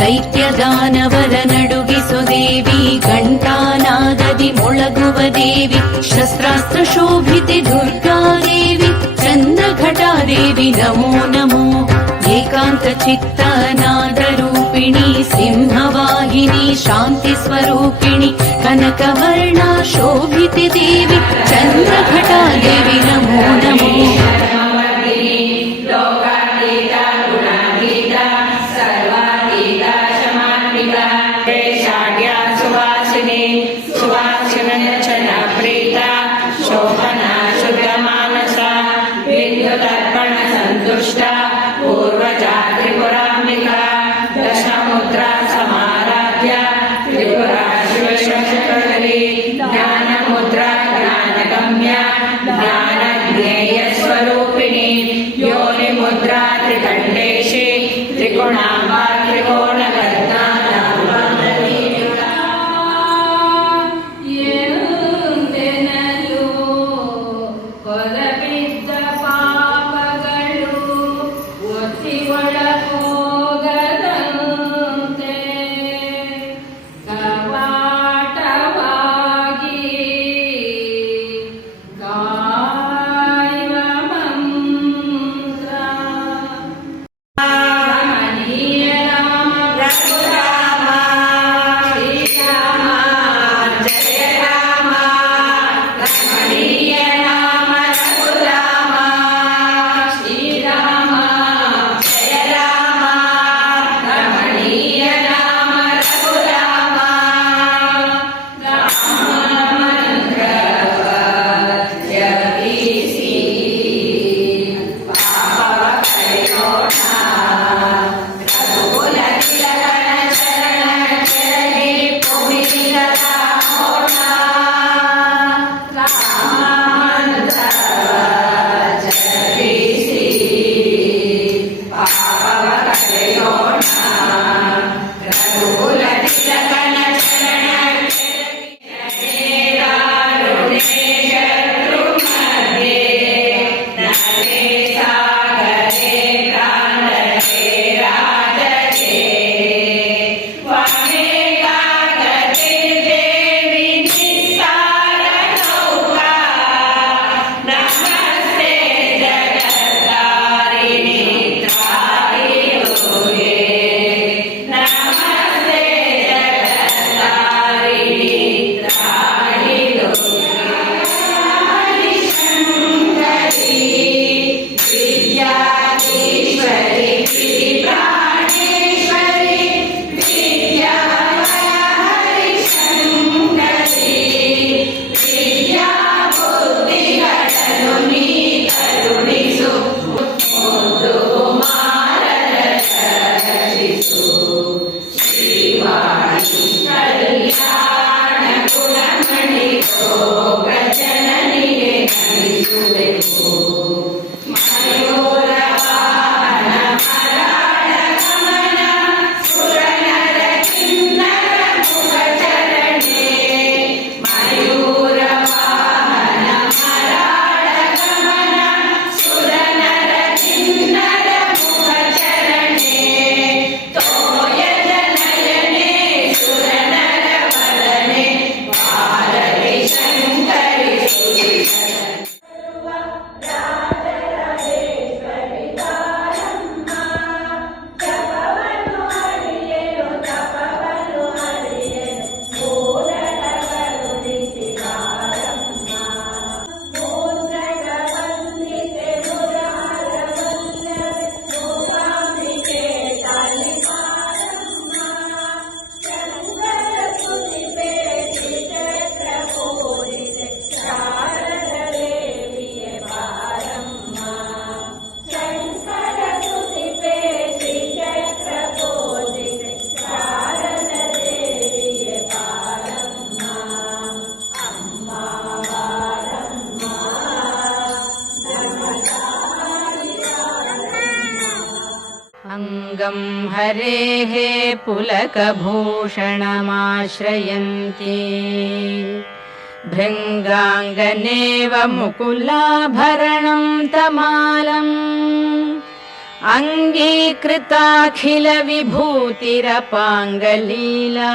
ದೈತ್ಯದಾನವರ ನಡುಗಿಸು ದೇವಿ ಘಂಟಾನಾದದಿ ಮೊಳಗುವ ದೇವಿ ಶಸ್ತ್ರಾಸ್ತ್ರ ಶೋಭಿತೆ ದುರ್ಗಾದೇವಿ ಚಂದ್ರಘಟಾದೇವಿ ನಮೋ ನಮೋ ಏಕಾಂತ ಚಿತ್ತನಾದರೂಪಿಣಿ ಸಿಂಹವಾಹಿನಿ ಶಾಂತಿ ಸ್ವರೂಪಿಣಿ ಕನಕವರ್ಣ ಶೋಭಿತೆ ದೇವಿ ಚಂದ್ರಘಟಾದೇವಿ ನಮೋ सुवासिनचन प्रीता शोभना शुद्धमानसा विद्युदर्पण सन्तुष्टा पूर्वजा त्रिपुराम्बिका दशमुद्रा समाराध्या त्रिपुरा शिवशङ्करी ज्ञानमुद्रा ज्ञानगम्या ज्ञानज्ञेयस्वरूपिणी योनिमुद्रा त्रिकण्डेशी त्रिगुणाम्बा अङ्गं हरेः पुलकभूषणमाश्रयन्ती। भृङ्गाङ्गनेव मुकुलाभरणं तमालम्। अङ्गीकृताखिलविभूतिरपाङ्गलीला।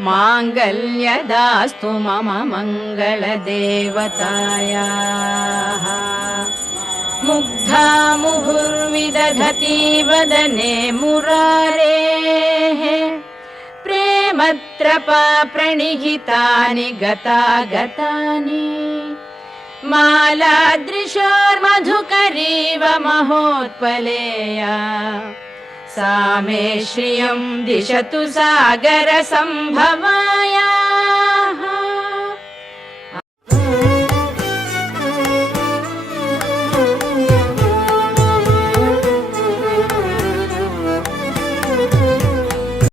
माङ्गल्यदास्तु मम मङ्गलदेवतायाः मुग्धा मुहुर्विदधती वदने मुरारेः प्रेमत्रपा प्रणिहितानि गता गतानि मालादृशार्मधुकरीव महोत्पलेया सा मे श्रियम् दिशतु सागरसम्भवाया